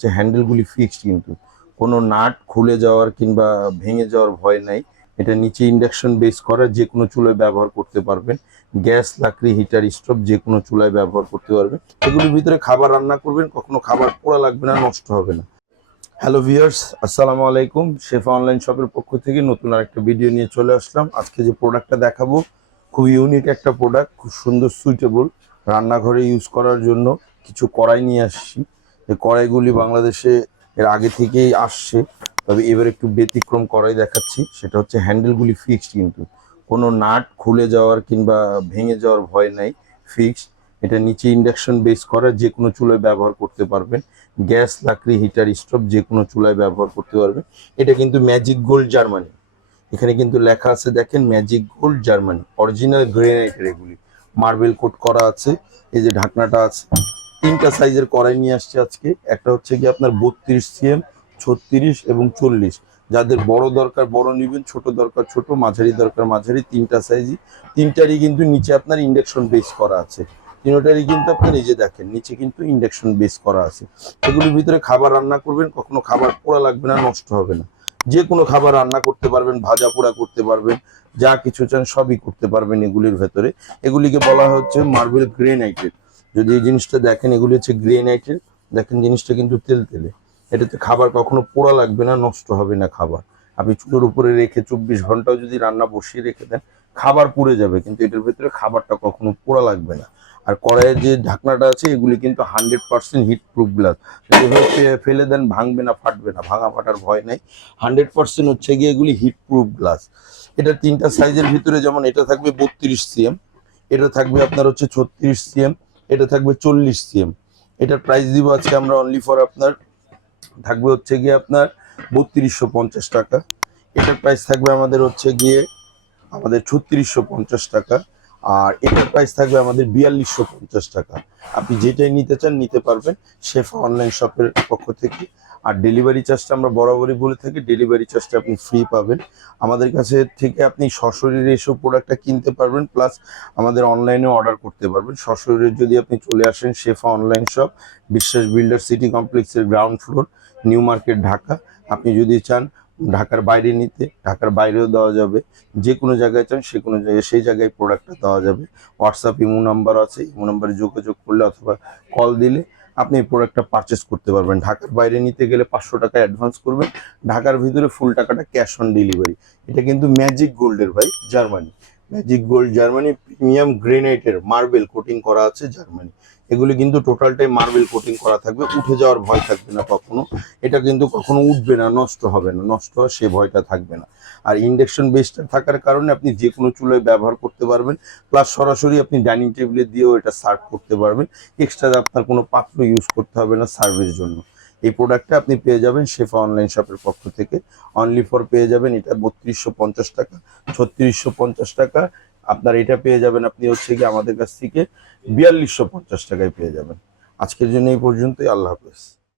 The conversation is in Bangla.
যে হ্যান্ডেলগুলি ফিক্সড কিন্তু। কোনো নাট খুলে যাওয়ার কিংবা ভেঙে যাওয়ার ভয় নাই। এটা নিচে ইন্ডাকশন বেস করা, যে কোনো চুলায় ব্যবহার করতে পারবেন। গ্যাস, লাকড়ি, হিটার, স্টোভ যে কোনো চুলায় ব্যবহার করতে পারবেন। এগুলির ভিতরে খাবার রান্না করবেন, কখনো খাবার পোড়া লাগবে না, নষ্ট হবে না। হ্যালো ভিউয়ার্স, আসসালামু আলাইকুম। শেফা অনলাইন শপের পক্ষ থেকে নতুন আরেকটা ভিডিও নিয়ে চলে আসলাম। আজকে যে প্রোডাক্টটা দেখাবো, খুব ইউনিক একটা প্রোডাক্ট, খুব সুন্দর সুইটেবল রান্নাঘরে ইউজ করার জন্য কিছু কড়াই নিয়ে আসছি। কড়াইগুলি বাংলাদেশে এর আগে থেকেই আসছে, তবে এবার একটু ব্যতিক্রম করাই দেখাচ্ছি, সেটা হচ্ছে হ্যান্ডেলগুলি ফিক্সড কিন্তু। কোনো নাট খুলে যাওয়ার কিংবা ভেঙে যাওয়ার ভয় নাই ফিক্সড এটা নিচে ইন্ডাকশন বেস করা, যে কোনো চুলায় ব্যবহার করতে পারবেন। গ্যাস, লাকড়ি হিটার স্টোভ যে কোনো চুলায় ব্যবহার করতে পারবেন। এটা কিন্তু ম্যাজিক গোল্ড জার্মানি এখানে কিন্তু লেখা আছে, দেখেন ম্যাজিক গোল্ড জার্মানি অরিজিনাল গ্রেনাইটের এগুলি। মার্বেল কোট করা আছে, এই যে ঢাকনাটা আছে। তিনটা সাইজের কড়াই নিয়ে আসছে আজকে। একটা হচ্ছে কি আপনার বত্রিশ সিএম ছত্রিশ এবং চল্লিশ। যাদের বড় দরকার, বড় নেবেন, ছোট দরকার, ছোট, মাঝারি দরকার, মাঝারি, তিনটা সাইজই তিনটারই কিন্তু নিচে আপনার ইন্ডাকশন বেস করা আছে। তিনোটারই কিন্তু আপনি নিজে দেখেন, নিচে কিন্তু ইন্ডাকশন বেস করা আছে। এগুলির ভিতরে খাবার রান্না করবেন, কখনো খাবার পোড়া লাগবে না, নষ্ট হবে না। যে কোনো খাবার রান্না করতে পারবেন, ভাজা পোড়া করতে পারবেন, যা কিছু চান সবই করতে পারবেন এগুলির ভেতরে। এগুলিকে বলা হচ্ছে মার্বেল গ্রেনাইটেড যদি এই জিনিসটা দেখেন, এগুলি হচ্ছে গ্রেনাইটের দেখেন জিনিসটা কিন্তু তেল তেলে। এটাতে খাবার কখনো পোড়া লাগবে না, নষ্ট হবে না খাবার। আপনি চুলোর উপরে রেখে চব্বিশ ঘন্টাও যদি রান্না বসিয়ে রেখে দেন, খাবার পুড়ে যাবে, কিন্তু এটার ভেতরে খাবারটা কখনো পোড়া লাগবে না। আর কড়াইয়ের যে ঢাকনাটা আছে, এগুলি কিন্তু hundred percent heat proof glass ফেলে দেন, ভাঙবে না, ফাটবে না, ভাঙা ফাটার ভয় নাই। হান্ড্রেড পার্সেন্ট হচ্ছে গিয়ে এগুলি হিট প্রুফ গ্লাস এটা তিনটা সাইজের ভিতরে যেমন এটা থাকবে বত্রিশ সিএম এটা থাকবে আপনার হচ্ছে ছত্রিশ সিএম এটা থাকবে চল্লিশ সিএম। এটার প্রাইস দিব আজকে আমরা অনলি ফর আপনার, থাকবে হচ্ছে গিয়ে আপনার বত্রিশশো পঞ্চাশ টাকা। এটার প্রাইস থাকবে আমাদের হচ্ছে গিয়ে, আমাদের ছত্রিশশো পঞ্চাশ টাকা। আর এটার প্রাইস থাকবে আমাদের বিয়াল্লিশশো পঞ্চাশ টাকা। আপনি যেটাই নিতে চান, নিতে পারবেন। শেফা অনলাইন শপের পক্ষ থেকে। আর ডেলিভারি চার্জটা আমরা বরাবরই বলে থাকি ডেলিভারি চার্জটা আপনি ফ্রি পাবেন। আমাদের কাছে থেকে আপনি সশরীরে এসব প্রোডাক্টটা কিনতে পারবেন প্লাস আমাদের অনলাইনে অর্ডার করতে পারবেন। সশরীরে যদি আপনি চলে আসেন Shefa online shop Biswas builder city কমপ্লেক্সের ground floor new market Dhaka. আপনি যদি চান ঢাকার বাইরে নিতে, ঢাকার বাইরেও দেওয়া যাবে। যে কোনো জায়গায় চান, সে কোনো জায়গায়, সেই জায়গায় প্রোডাক্টটা দেওয়া যাবে। হোয়াটসঅ্যাপ ইমো নাম্বার আছে, ইমো নাম্বারে যোগাযোগ করলে অথবা কল দিলে আপনি এই প্রোডাক্টটা পারচেস করতে পারবেন। ঢাকার বাইরে নিতে গেলে পাঁচশো টাকা অ্যাডভান্স করবেন। ঢাকার ভিতরে ফুল টাকাটা ক্যাশ অন ডেলিভারি এটা কিন্তু ম্যাজিক গোল্ডের ভাই Germany magic gold Germany premium গ্রেনাইটের marble coating করা আছে জার্মানি এগুলি কিন্তু টোটালটাই মার্বেল কোটিং করা থাকবে, উঠে যাওয়ার ভয় থাকবে না কখনো। এটা কিন্তু কখনো উঠবে না, নষ্ট হবে না, নষ্ট হওয়ার সে ভয়টা থাকবে না। আর ইন্ডাকশন বেসটা থাকার কারণে আপনি যে কোনো চুলায় ব্যবহার করতে পারবেন প্লাস সরাসরি আপনি ডাইনিং টেবিলে দিয়েও এটা সার্ভ করতে পারবেন। এক্সট্রা আপনার কোনো পাত্র ইউজ করতে হবে না সার্ভের জন্য। এই প্রোডাক্টটা আপনি পেয়ে যাবেন শেফা অনলাইন শপের পক্ষ থেকে। অনলি ফর পেয়ে যাবেন, এটা বত্রিশশো টাকা, ছত্রিশশো টাকা আপনার এটা পেয়ে যাবেন, আপনি হচ্ছে কি আমাদের কাছ থেকে বিয়াল্লিশশো পঞ্চাশ টাকায় পেয়ে যাবেন। আজকের জন্য এই পর্যন্তই, আল্লাহ হাফেজ।